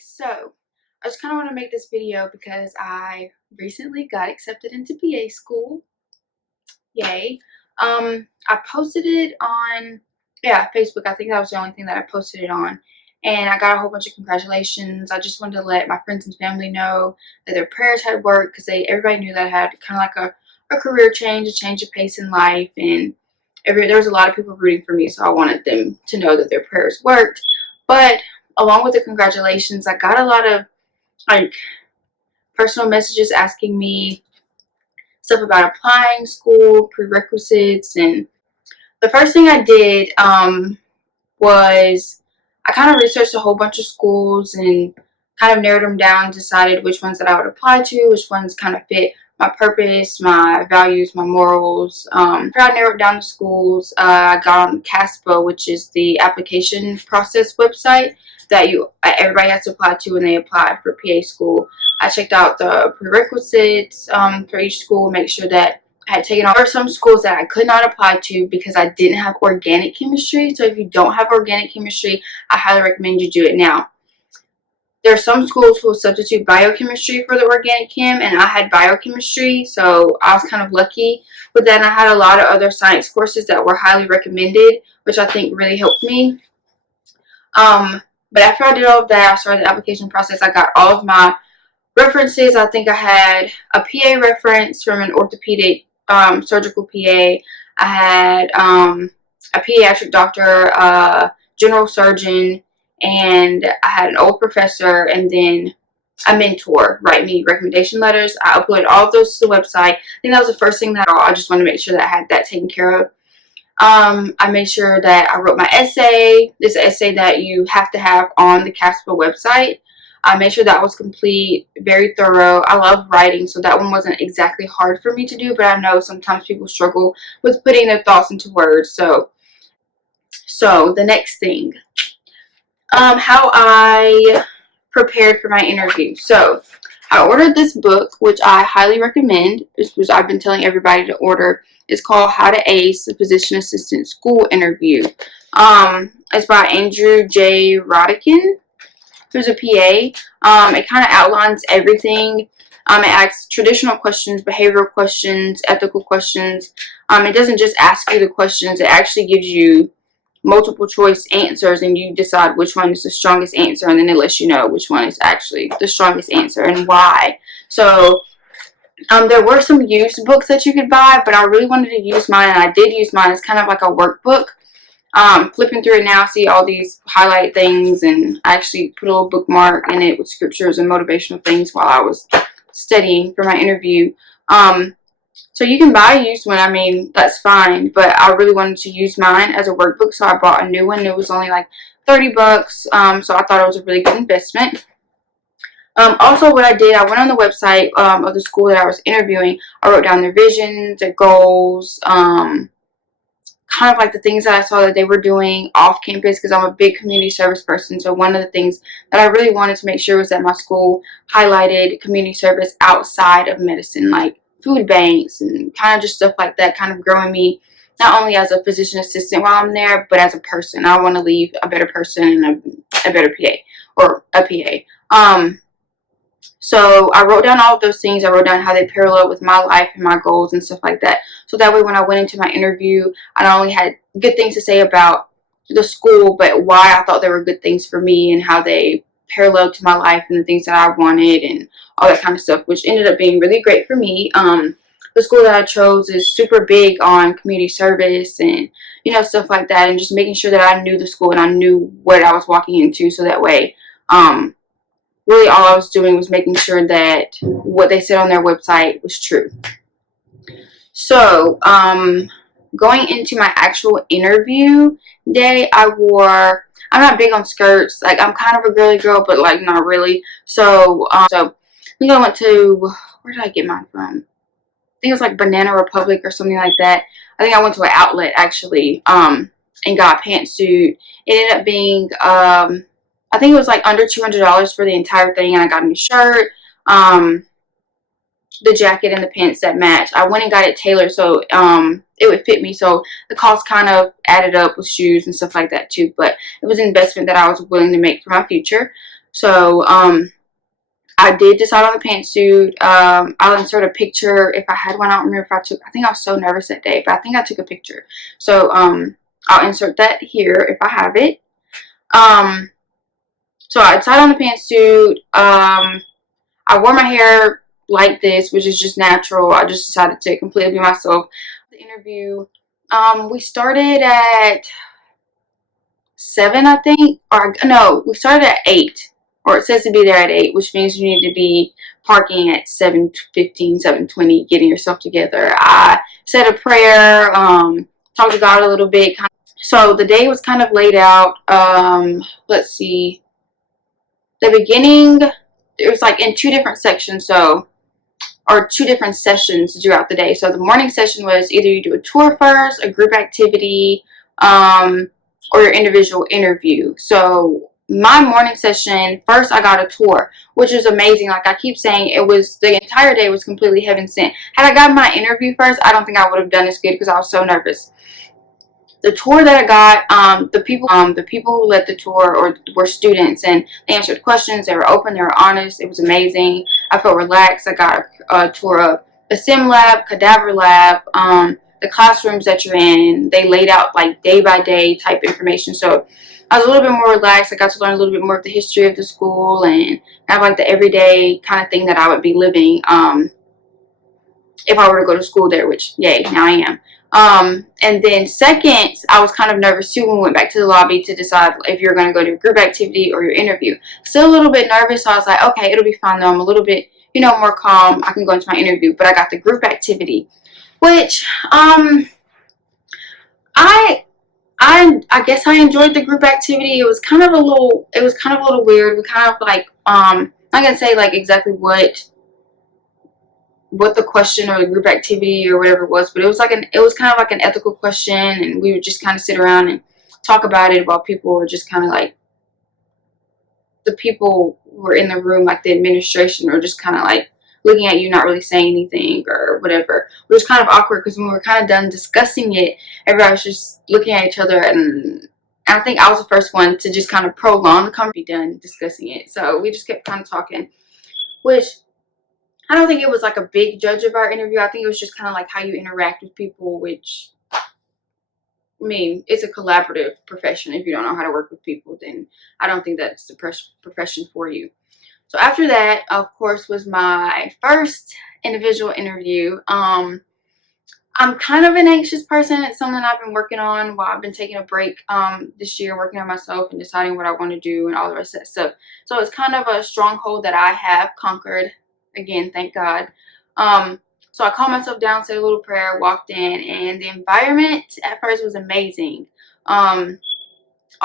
So I just kind of want to make this video because I recently got accepted into PA school. Yay. I posted it on, Facebook. I think that was the only thing that I posted it on. And I got a whole bunch of congratulations. I just wanted to let my friends and family know that their prayers had worked because everybody knew that I had kind of like a career change, a change of pace in life. And there was a lot of people rooting for me, so I wanted them to know that their prayers worked. But along with the congratulations, I got a lot of like personal messages asking me stuff about applying school, prerequisites, and the first thing I did was I kind of researched a whole bunch of schools and kind of narrowed them down, decided which ones that I would apply to, which ones kind of fit my purpose, my values, my morals. After I narrowed down the schools, I got on CASPA, which is the application process website that everybody has to apply to when they apply for PA school. I checked out the prerequisites for each school, make sure that I had taken off. There were some schools that I could not apply to because I didn't have organic chemistry. So if you don't have organic chemistry, I highly recommend you do it now. There are some schools who will substitute biochemistry for the organic chem, and I had biochemistry, so I was kind of lucky with that. And I had a lot of other science courses that were highly recommended, which I think really helped me. But after I did all of that, I started the application process. I got all of my references. I think I had a PA reference from an orthopedic surgical PA. I had a pediatric doctor, a general surgeon, and I had an old professor, and then a mentor write me recommendation letters. I uploaded all of those to the website. I think that was the first thing that I just wanted to make sure that I had that taken care of. I made sure that I wrote my essay. This essay that you have to have on the CASPA website. I made sure that was complete, very thorough. I love writing, so that one wasn't exactly hard for me to do, but I know sometimes people struggle with putting their thoughts into words. So the next thing, how I prepared for my interview. So I ordered this book, which I highly recommend. This was I've been telling everybody to order. It's called How to Ace the Physician Assistant School Interview. It's by Andrew J. Rodican, who's a PA. It kind of outlines everything. It asks traditional questions, behavioral questions, ethical questions. It doesn't just ask you the questions. It actually gives you multiple choice answers, and you decide which one is the strongest answer, and then it lets you know which one is actually the strongest answer and why. So there were some used books that you could buy, but I really wanted to use mine, and I did use mine as kind of like a workbook. Flipping through it now, I see all these highlight things, and I actually put a little bookmark in it with scriptures and motivational things while I was studying for my interview. So you can buy a used one, I mean, that's fine, but I really wanted to use mine as a workbook, so I bought a new one. It was only like 30 bucks, so I thought it was a really good investment. Also, what I did, I went on the website of the school that I was interviewing. I wrote down their visions, their goals, kind of like the things that I saw that they were doing off campus, because I'm a big community service person. So one of the things that I really wanted to make sure was that my school highlighted community service outside of medicine, like food banks and kind of just stuff like that, kind of growing me not only as a physician assistant while I'm there, but as a person. I want to leave a better person and a better PA, or a PA. So I wrote down all of those things. I wrote down how they parallel with my life and my goals and stuff like that. So that way when I went into my interview, I not only had good things to say about the school, but why I thought they were good things for me and how they paralleled to my life and the things that I wanted and all that kind of stuff, which ended up being really great for me. The school that I chose is super big on community service and, you know, stuff like that, and just making sure that I knew the school and I knew what I was walking into, so that way, really all I was doing was making sure that what they said on their website was true. So, going into my actual interview day, I'm not big on skirts. Like, I'm kind of a girly girl, but like not really. So I think I went to, where did I get mine from? I think it was like Banana Republic or something like that. I think I went to an outlet actually, and got a pantsuit. It ended up being, I think it was like under $200 for the entire thing, and I got a new shirt, the jacket and the pants that match. I went and got it tailored so it would fit me, so the cost kind of added up with shoes and stuff like that too, but it was an investment that I was willing to make for my future. So I did decide on the pantsuit. I'll insert a picture if I had one. I don't remember if I took. I think I was so nervous that day, but I think I took a picture. So I'll insert that here if I have it. Um, so I decided on the pantsuit. I wore my hair like this, which is just natural. I just decided to completely be myself. The interview. We started at 7, I think, or no, we started at 8, or it says to be there at 8, which means you need to be parking at 7:15, 7:20, getting yourself together. I said a prayer, talked to God a little bit. So the day was kind of laid out. Let's see, the beginning, it was like in 2 different sections, so, or 2 different sessions throughout the day. So the morning session was either you do a tour first, a group activity, or your individual interview. So my morning session, first I got a tour, which was amazing. Like I keep saying, it was, the entire day was completely heaven sent. Had I gotten my interview first, I don't think I would have done as good because I was so nervous. The tour that I got, the people who led the tour or were students, and they answered questions. They were open, they were honest. It was amazing. I felt relaxed. I got a tour of the sim lab, cadaver lab, the classrooms that you're in. They laid out like day by day type information. So I was a little bit more relaxed. I got to learn a little bit more of the history of the school and have like the everyday kind of thing that I would be living if I were to go to school there, which yay, now I am. And then second, I was kind of nervous too when we went back to the lobby to decide if you're going to go to a group activity or your interview. Still a little bit nervous, so I was like, okay, it'll be fine though. I'm a little bit, more calm. I can go into my interview. But I got the group activity, which I I guess I enjoyed the group activity. It was kind of a little weird. We kind of like I'm not gonna say like exactly what the question or the group activity or whatever it was, but it was kind of like an ethical question, and we would just kind of sit around and talk about it while people were just kind of like, the people were in the room, like the administration, or just kind of like looking at you, not really saying anything or whatever. It was kind of awkward because when we were kind of done discussing it, everybody was just looking at each other, and I think I was the first one to just kind of prolong the conversation, be done discussing it. So we just kept kind of talking, which I don't think it was like a big judge of our interview. I think it was just kind of like how you interact with people, which, I mean, it's a collaborative profession. If you don't know how to work with people, then I don't think that's the profession for you. So after that, of course, was my first individual interview. I'm kind of an anxious person. It's something I've been working on while I've been taking a break this year, working on myself and deciding what I want to do and all the rest of that stuff. So it's kind of a stronghold that I have conquered. Again, thank God. So I calmed myself down, said a little prayer, walked in, and the environment at first was amazing. I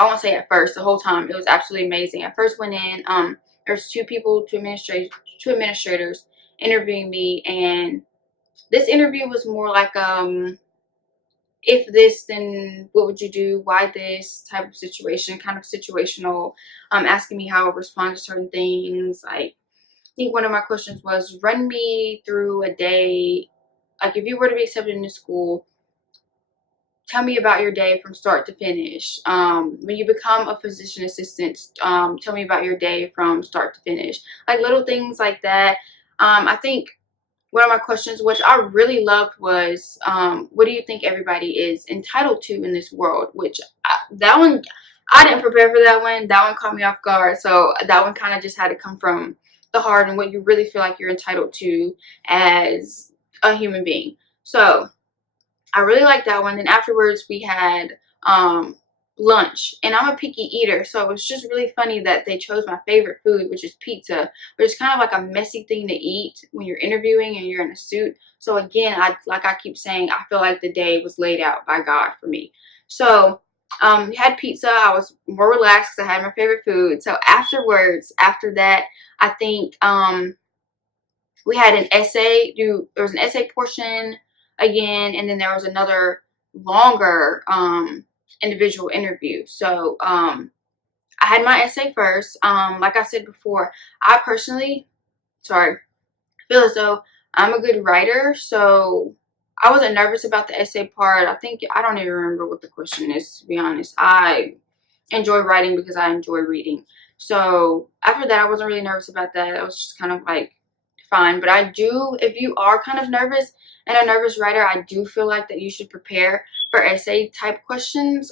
won't say at first, the whole time. It was absolutely amazing. I first went in, there's two administrators interviewing me, and this interview was more like if this, then what would you do, why this type of situation, kind of situational, asking me how I would respond to certain things. Like, I think one of my questions was, run me through a day, like if you were to be accepted into school, tell me about your day from start to finish. When you become a physician assistant, tell me about your day from start to finish. Like little things like that. I think one of my questions, which I really loved, was what do you think everybody is entitled to in this world? Which that one, I didn't prepare for that one. That one caught me off guard. So that one kind of just had to come from the heart and what you really feel like you're entitled to as a human being. So I really liked that one. Then afterwards we had lunch, and I'm a picky eater, so it was just really funny that they chose my favorite food, which is pizza, which is kind of like a messy thing to eat when you're interviewing and you're in a suit. So again, I keep saying, I feel like the day was laid out by God for me. So we had pizza. I was more relaxed because I had my favorite food. So afterwards, after that, I think we had an essay. There was an essay portion again, and then there was another longer individual interview. So I had my essay first. Like I said before, I personally, feel as though I'm a good writer, so I wasn't nervous about the essay part. I don't even remember what the question is, to be honest. I enjoy writing because I enjoy reading. So after that, I wasn't really nervous about that. I was just kind of like fine. But I do, if you are kind of nervous and a nervous writer, I do feel like that you should prepare for essay type questions.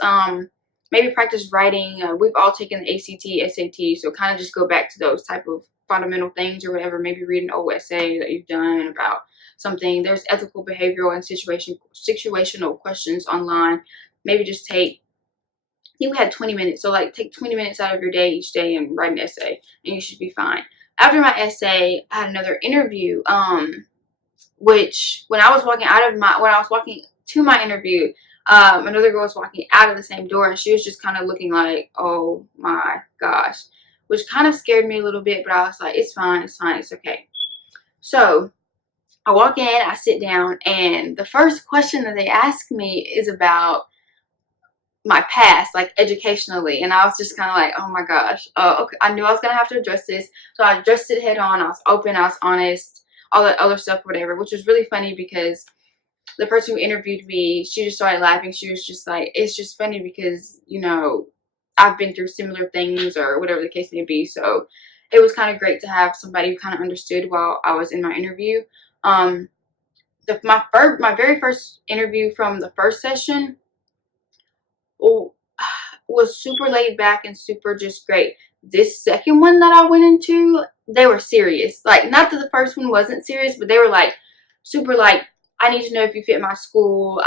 Maybe practice writing. We've all taken the ACT, SAT, so kind of just go back to those type of fundamental things or whatever. Maybe read an old essay that you've done about something. There's ethical, behavioral, and situational questions online. Maybe just take, I think we had 20 minutes, so like take 20 minutes out of your day each day and write an essay, and you should be fine. After my essay, I had another interview, which when I was walking to my interview, another girl was walking out of the same door, and she was just kind of looking like, oh my gosh, which kind of scared me a little bit, but I was like, it's fine, it's okay. So I walk in, I sit down, and the first question that they ask me is about my past, like educationally, and I was just kind of like, oh my gosh, okay. I knew I was gonna have to address this, so I addressed it head on. I was open, I was honest, all that other stuff, whatever, which was really funny because the person who interviewed me, she just started laughing. She was just like, it's just funny because, you know, I've been through similar things or whatever the case may be. So it was kind of great to have somebody who kind of understood while I was in my interview. My very first interview from the first session was super laid back and super just great. This second one that I went into, they were serious. Like, not that the first one wasn't serious, but they were like super like, I need to know if you fit my school.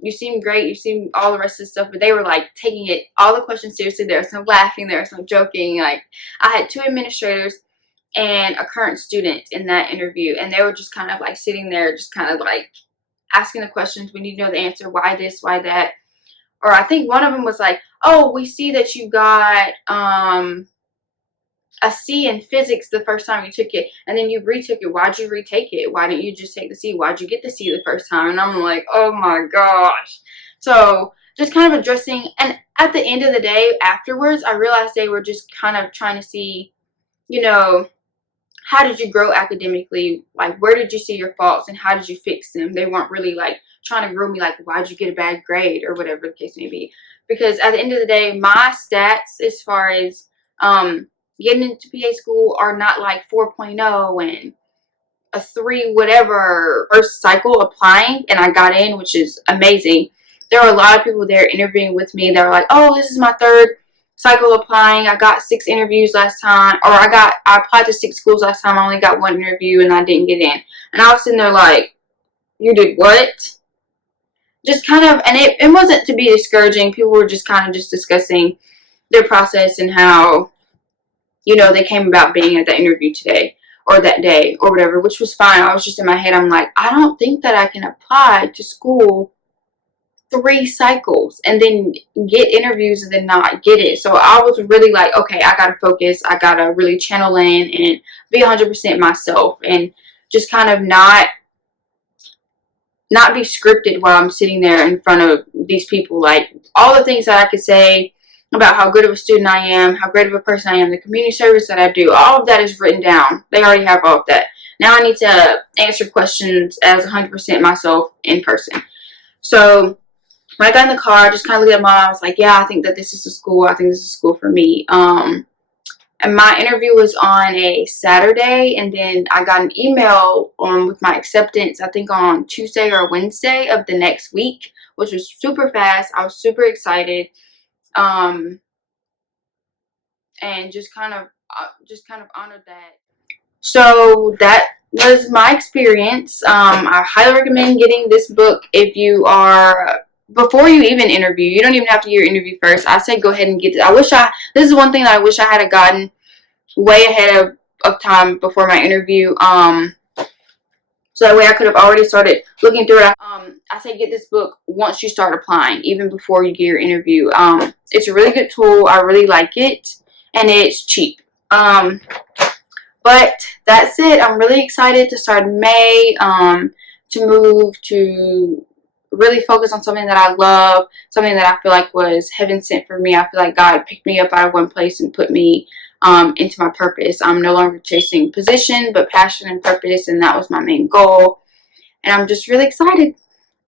You seem great. You seem all the rest of the stuff, but they were like taking it, all the questions seriously. There was some laughing, there was some joking. Like, I had 2 administrators and a current student in that interview, and they were just kind of like sitting there, just kind of like asking the questions. We need to know the answer. Why this? Why that? Or I think one of them was like, oh, we see that you got a C in physics the first time you took it, and then you retook it. Why'd you retake it? Why didn't you just take the C? Why'd you get the C the first time? And I'm like, oh my gosh. So just kind of addressing, and at the end of the day, afterwards, I realized they were just kind of trying to see, you know, how did you grow academically? Like, where did you see your faults and how did you fix them? They weren't really like trying to grill me like, why'd you get a bad grade or whatever the case may be. Because at the end of the day, my stats as far as getting into PA school are not like 4.0 and a 3 whatever first cycle applying, and I got in, which is amazing. There were a lot of people there interviewing with me that were like, oh, this is my 3rd cycle applying. I got 6 interviews last time, or I applied to 6 schools last time. I only got 1 interview and I didn't get in. And I was sitting there like, you did what? Just kind of, and it wasn't to be discouraging. People were just kind of just discussing their process and how, you know, they came about being at that interview today or that day or whatever, which was fine. I was just in my head, I'm like, I don't think that I can apply to school 3 cycles and then get interviews and then not get it. So I was really like, okay, I gotta focus. I gotta really channel in and be 100% myself and just kind of not be scripted while I'm sitting there in front of these people. Like, all the things that I could say about how good of a student I am, how great of a person I am, the community service that I do, all of that is written down. They already have all of that. Now I need to answer questions as 100% myself in person. So when I got in the car, I just kind of looked at mom. I was like, yeah, I think that this is a school. I think this is a school for me. And my interview was on a Saturday, and then I got an email with my acceptance, I think on Tuesday or Wednesday of the next week, which was super fast. I was super excited. And just kind of honored that. So that was my experience. I highly recommend getting this book if you are, before you even interview. You don't even have to get your interview first. I say go ahead and get it. This is one thing that I wish I had gotten way ahead of time before my interview. So that way I could have already started looking through it. I say get this book once you start applying, even before you get your interview. It's a really good tool. I really like it, and it's cheap. But that's it. I'm really excited to start in May, to move to really focus on something that I love, something that I feel like was heaven sent for me. I feel like God picked me up out of one place and put me into my purpose. I'm no longer chasing position, but passion and purpose, and that was my main goal. And I'm just really excited.